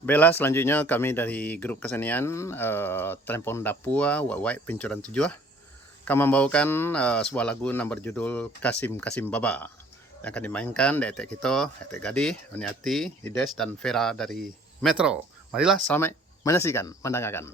Bella, selanjutnya kami dari grup kesenian Trempon Dapua Wawai Pincuran Tujuh kami membawakan sebuah lagu yang berjudul Kasim Kasim Baba yang akan dimainkan dari Etek Kito, Etek Gadih, Uniati, Hides, dan Vera dari Metro. Marilah selamat menyaksikan, mendengarkan.